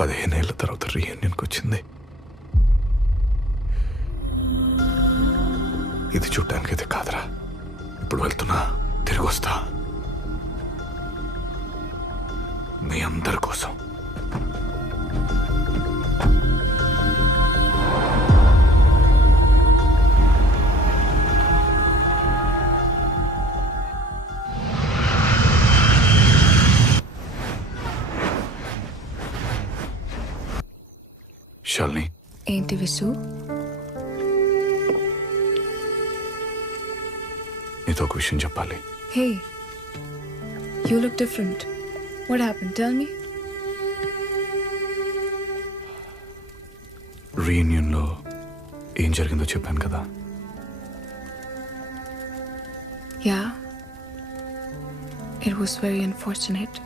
15 ఏళ్ళ తర్వాత రీయూనియన్కి వచ్చింది. ఇది చూడ్డానికి అయితే కాదురా. ఇప్పుడు వెళ్తున్నా, తిరిగి వస్తా మీ అందరి కోసం. శాలిని, ఏంటి విసు? నీతో ఒక విషయం చెప్పాలి. Hey, you look different. What happened? Tell me. రీయూనియన్లో ఏం జరిగిందో చెప్పాను కదా. Yeah, it was very unfortunate.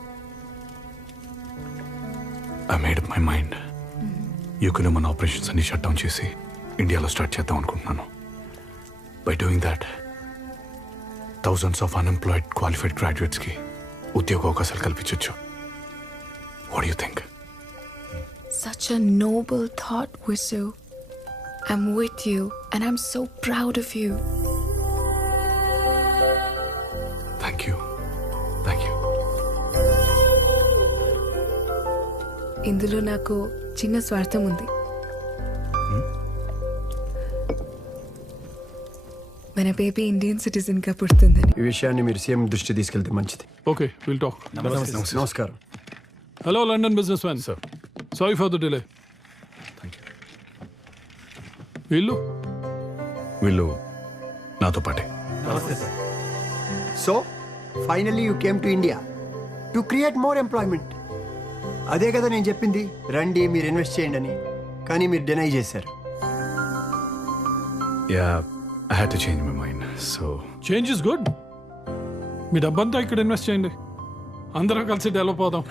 I made up my mind. యూకేలో మన ఆపరేషన్స్ అన్ని షట్ డౌన్ చేసి ఇండియాలో స్టార్ట్ చేద్దాం అనుకుంటున్నాను. By doing that thousands of unemployed qualified గ్రాడ్యుయేట్స్కి ఉద్యోగ అవకాశాలు కల్పించవచ్చు. What you think? Such a noble thought, Visu. I'm with you and I'm so proud of you. Thank you, thank you. ఇందులో నాకు చిన్న స్వార్థం ఉంది. మన బేబీ ఇండియన్ సిటిజన్ గా పుడుతుందని. ఈ విషయాన్ని మీరు సీఎం దృష్టి తీసుకెళ్తే మంచిది. Okay, we'll talk. నమస్కారం. Hello, London businessman. Sir. Sorry for the delay. Thank you. వీళ్ళు నాతో పాటే. So finally you came to India to create more employment. అదే కదా నేను చెప్పింది, రండి మీరు ఇన్వెస్ట్ చేయండి అని. కానీ మీరు డినై చేశారు. Yeah, I had to change my mind. So Change is good. మీ డబ్బంతా ఇక్కడ ఇన్వెస్ట్ చేయండి, అందరం కలిసి డెవలప్ అవుదాం.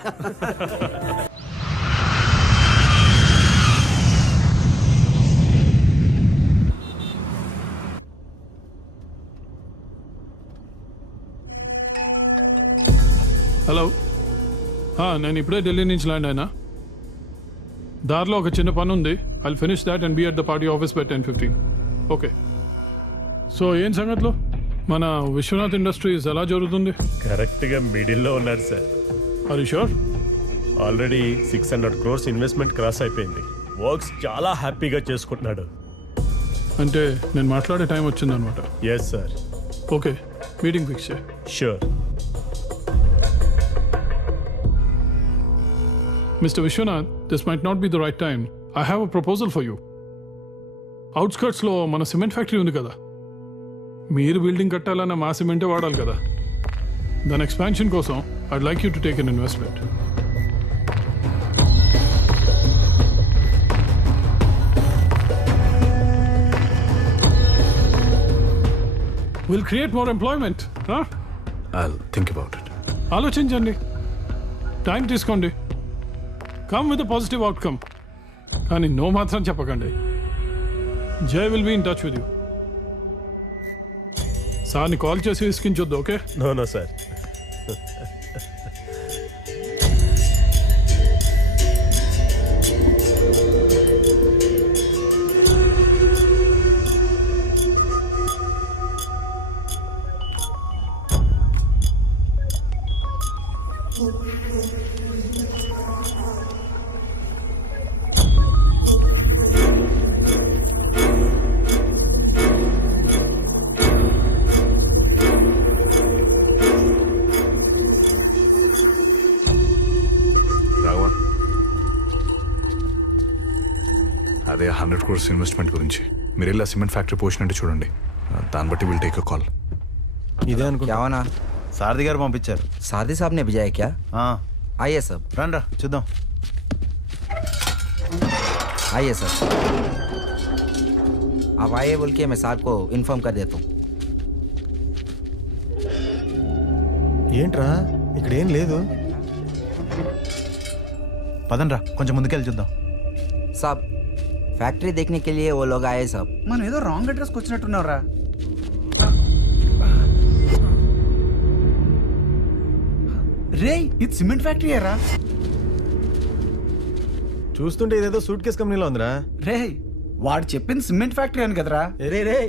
హలో, నేను ఇప్పుడే ఢిల్లీ నుంచి ల్యాండ్ అయినా. దారిలో ఒక చిన్న పని ఉంది. I'll finish that and be at the party office by 10:15. Okay. So ఏం సంగతులు? మన విశ్వనాథ్ ఇండస్ట్రీస్ ఎలా జరుగుతుంది? కరెక్ట్గా మిడిల్లో ఉన్నారు sir. Are you sure? Already 600 crores investment cross అయిపోయింది. వర్క్స్ చాలా హ్యాపీగా చేసుకుంటున్నాడు. అంటే నేను మాట్లాడే టైం వచ్చిందనమాట. Yes sir. Okay, meeting fix చేయి. Sure. Mr. Vishwanath, this might not be the right time. I have a proposal for you. అవుట్స్కర్ట్స్లో మన సిమెంట్ ఫ్యాక్టరీ ఉంది కదా, మీరు బిల్డింగ్ కట్టాలన్న మా సిమెంటే వాడాలి కదా. దాని ఎక్స్పాన్షన్ కోసం I'd like you to take an investment. Will create more employment. I'll think about it. ఆలోచించండి, టైం తీసుకోండి. Come with positive outcome. కానీ నో మాత్రం చెప్పకండి. Jai will be in touch with you. సార్ని కాల్ చేసి విసికించొద్దు. ఓకే? No sir. రాఘవ, అదే 100 crores investment గురించి మీరు వెళ్ళి సిమెంట్ ఫ్యాక్టరీ పోసినట్టు చూడండి. దాన్ని బట్టి విల్ టేక్ అ కాల్. ఇదే అనుకుంటా. क्या होना? సారథి గారు పంపించారు. सारथी साहब ने भेजा है क्या? आइए सब, రండి చూద్దాం. आइए सर. आप आइए बोल के मैं साहब को इन्फॉर्म कर देता हूँ. ఏంట్రా ఇక్కడ ఏం లేదు. పదండ్రా కొంచెం ముందుకెళ్ళి చూద్దాం. साहब फैक्ट्री देखने के लिए वो लोग आए साहब. మనం ఏదో రాంగ్ అడ్రస్కి వచ్చినట్టున్నారా? రే, ఇది సిమెంట్ ఫ్యాక్టరీ రా. చూస్తుంటే ఇదేదో సూట్ కేస్ కంపెనీలో ఉందిరా. రే వాడు చెప్పింది సిమెంట్ ఫ్యాక్టరీ అని కదరా. రే రే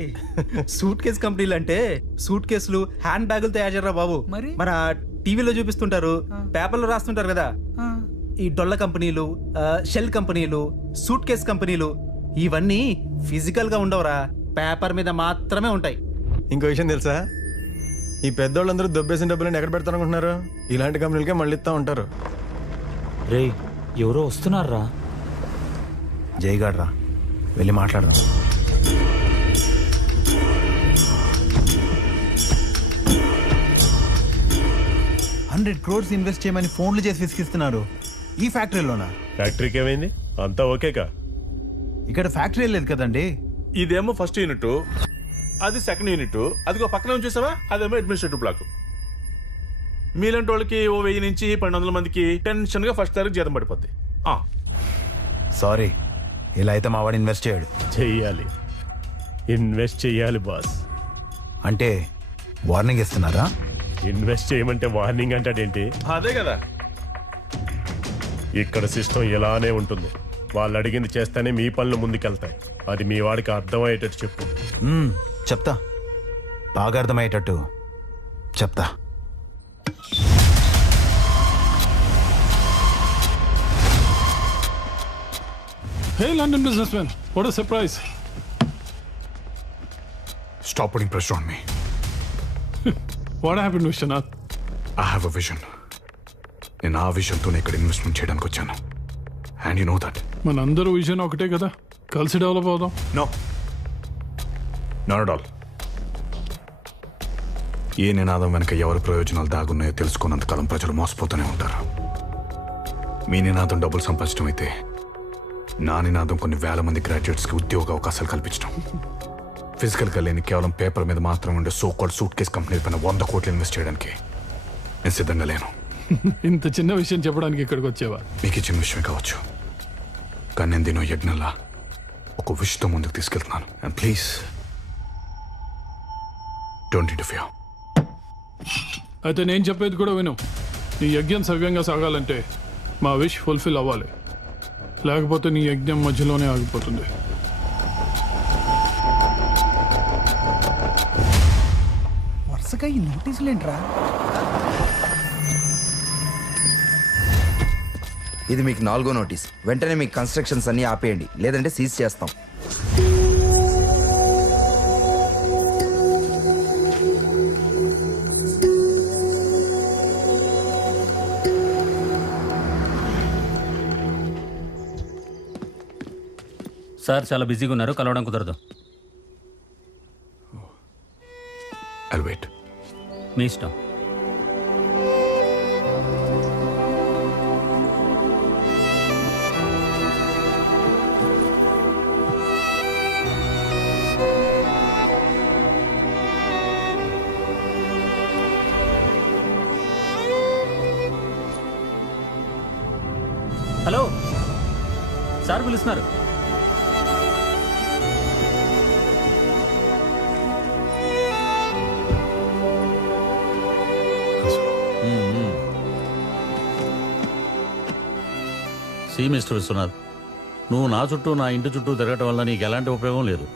సూట్ కేస్ కంపెనీలు అంటే సూట్ కేసులు హ్యాండ్ బ్యాగులు తయారు చేయరా బాబు. మరి? మన టీవీలో చూపిస్తుంటారు, పేపర్లో రాస్తుంటారు కదా. ఈ డొల్ల కంపెనీలు, షెల్ కంపెనీలు, సూట్ కేస్ కంపెనీలు ఇవన్నీ ఫిజికల్ గా ఉండవురా, పేపర్ మీద మాత్రమే ఉంటాయి. ఇంకో విషయం తెలుసా, ఈ పెద్దోళ్ళందరూ దొబ్బేసిన డబ్బులను ఎక్కడ పెడతారనుకుంటున్నారు? ఇలాంటి కంపెనీలకే మళ్ళీ ఇస్తా ఉంటారు. రే ఎవరో వస్తున్నారా? జైగాడ్ రా, వెళ్ళి మాట్లాడదాం. $100 crores ఇన్వెస్ట్ చేయమని ఫోన్లు చేసి విసిగిస్తున్నారు. ఈ ఫ్యాక్టరీలోనా? ఫ్యాక్టరీకి ఏమైంది? అంతా ఓకేకా? ఇక్కడ ఫ్యాక్టరీ లేదు కదండి. ఇదేమో ఫస్ట్ యూనిట్, అది సెకండ్ యూనిట్, అదిగో పక్కన చూసావా, అదేమో అడ్మినిస్ట్రేటివ్ బ్లాక్. మీలాంటి వాళ్ళకి ఓ 1000 నుంచి 1200 మందికి టెన్షన్గా ఫస్ట్ తారీఖు జీతం పడిపోద్ది. సారీ, ఇలా అయితే మా వాడు ఇన్వెస్ట్ చేయడు. చెయ్యాలి, ఇన్వెస్ట్ చెయ్యాలి బాస్. అంటే వార్నింగ్ ఇస్తున్నారా? ఇన్వెస్ట్ చేయమంటే వార్నింగ్ అంటాడేంటి? అదే కదా, ఇక్కడ సిస్టమ్ ఇలానే ఉంటుంది. వాళ్ళు అడిగింది చేస్తేనే మీ పనులు ముందుకెళ్తాయి. అది మీ వాడికి అర్థమయ్యేటట్టు చెప్పు. చెప్తా, బాగా అర్థమయ్యేటట్టు చెప్తా. Hey, London businessman. What a surprise. Stop putting pressure on me. What happened, Vishwanath? I have a vision. నేను ఆ విజన్తోనే ఇక్కడ ఇన్వెస్ట్మెంట్ చేయడానికి వచ్చాను. And you know that. మనందరూ విజన్ ఒకటే కదా, కలిసి డెవలప్ అవుదాం. No, not at all. ఏ నినాదం వెనక ఎవరి ప్రయోజనాలు దాగున్నాయో తెలుసుకున్నంతకాలం ప్రజలు మోసపోతూనే ఉంటారు. మీ నినాదం డబ్బులు సంపాదించడం అయితే, నా నినాదం కొన్ని వేల మంది గ్రాడ్యుయేట్స్కి ఉద్యోగ అవకాశాలు కల్పించడం. ఫిజికల్గా లేని కేవలం పేపర్ మీద మాత్రం ఉండే సోకాల్డ్ సూట్ కేస్ కంపెనీ పైన 100 కోట్లు ఇన్వెస్ట్ చేయడానికి నేను సిద్ధంగా లేను. ఇంత చిన్న విషయం చెప్పడానికి ఇక్కడికి వచ్చేవా? మీకు చిన్న విషయమే కావచ్చు, కానీ నేను దీని యజ్ఞంలా ఒక విషయంతో ముందుకు తీసుకెళ్తున్నాను. And please don't interfere. అయితే నేను చెప్పేది కూడా విను. నీ యజ్ఞం సవ్యంగా సాగాలంటే మా విష్ ఫుల్ఫిల్ అవ్వాలి, లేకపోతే నీ యజ్ఞం మధ్యలోనే ఆగిపోతుంది. వరుసగా ఈ నోటీసులు ఏంట్రా? ఇది మీకు 4వ నోటీస్. వెంటనే మీ కన్స్ట్రక్షన్స్ అన్ని ఆపేయండి, లేదంటే సీజ్ చేస్తాం. సార్ చాలా బిజీగా ఉన్నారు, కలవడం కుదరదు. I'll wait. మీ ఇష్టం. హలో సార్, పిలుస్తున్నారు. మిస్టర్ విశ్వనాథ్, నువ్వు నా చుట్టూ, నా ఇంటి చుట్టూ తిరగటం వల్ల నీకు ఎలాంటి ఉపయోగం లేదు.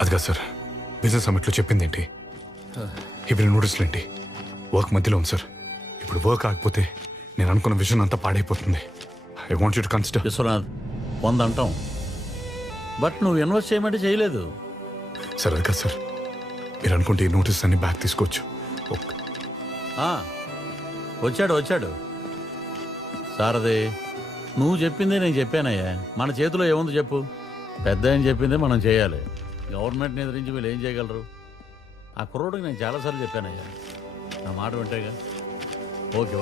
అది కాదు సార్, బిజినెస్ సమిట్లో చెప్పింది ఏంటి? ఇప్పుడు నోటీసులు ఏంటి? వర్క్ మధ్యలో ఉంది సార్. ఇప్పుడు వర్క్ ఆగిపోతే నేను అనుకున్న విజన్ అంతా పాడైపోతుంది. I want you to consider. Vishwanath, 100 అంటాం, బట్ నువ్వు ఇన్వెస్ట్ చేయమంటే చేయలేదు. సార్ అది కాదు సార్, మీరు అనుకుంటే ఈ నోటీస్ అన్ని బ్యాక్ తీసుకోవచ్చు. వచ్చాడు సారథి, నువ్వు చెప్పిందే నేను చెప్పానయ్యా. మన చేతిలో ఏముంది చెప్పు? పెద్ద ఆయన చెప్పిందే మనం చేయాలి. గవర్నమెంట్ని ఎదిరించి వీళ్ళు ఏం చేయగలరు? ఆ కుర్రోడికి నేను చాలాసార్లు చెప్పానయ్యా, నా మాట వింటేగా. Okay.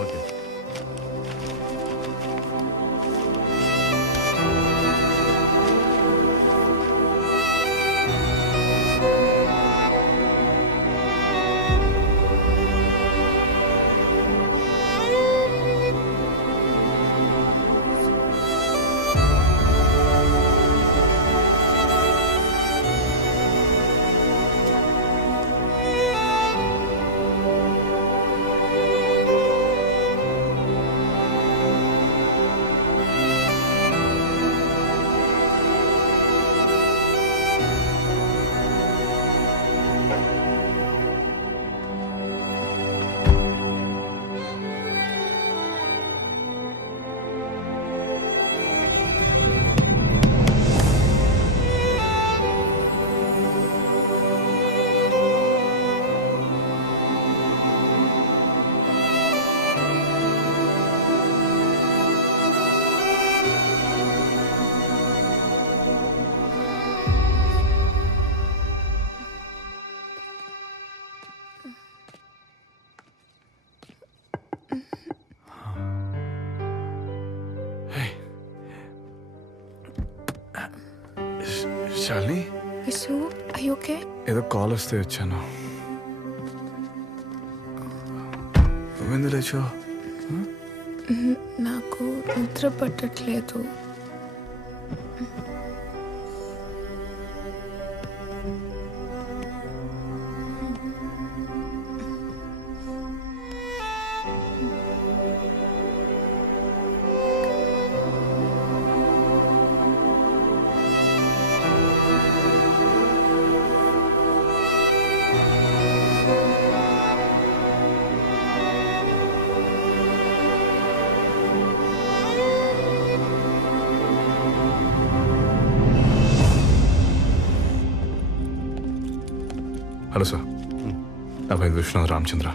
Shalini Visu, are you okay? ఏదో కాల్ వస్తే వచ్చాను. నువ్వెందుకు లేచో? నాకు నిద్ర పట్టట్లేదు. హలో సార్, నా పేరు విశ్వనాథ్ రామచంద్ర.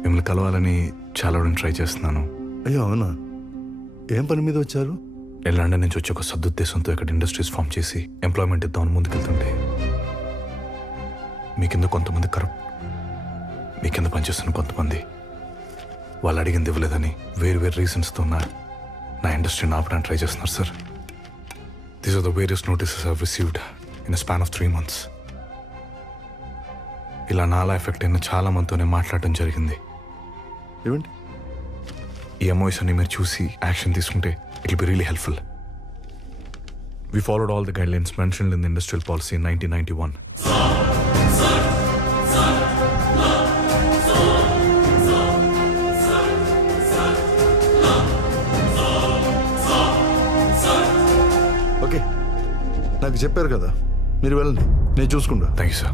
మిమ్మల్ని కలవాలని చాలా ట్రై చేస్తున్నాను. అయ్యో అవునా, ఏం పని మీద వచ్చారు? నేను లండన్ నుంచి వచ్చి ఒక సదుద్దేశంతో ఇక్కడ ఇండస్ట్రీస్ ఫామ్ చేసి ఎంప్లాయ్మెంట్ ఇద్దామని ముందుకెళ్తుంటే మీ కింద కొంతమంది కరప్ట్, మీ కింద పనిచేస్తున్న కొంతమంది వాళ్ళు అడిగింది ఇవ్వలేదని వేరు వేరు రీజన్స్తో నా ఇండస్ట్రీని ఆపడానికి ట్రై చేస్తున్నారు sir. These are the various notices I've received in span of 3 months. ఇలా నాలా ఎఫెక్ట్ అయిన చాలా మందితోనే మాట్లాడటం జరిగింది. ఏమండి ఈ ఎంఓఎస్ అన్ని మీరు చూసి యాక్షన్ తీసుకుంటే it will be really helpful. We followed all the guidelines mentioned in the industrial policy in 1991. Okay, నాకు చెప్పారు కదా, మీరు వెళ్ళండి, నేను చూసుకుంటా. Thank you, sir.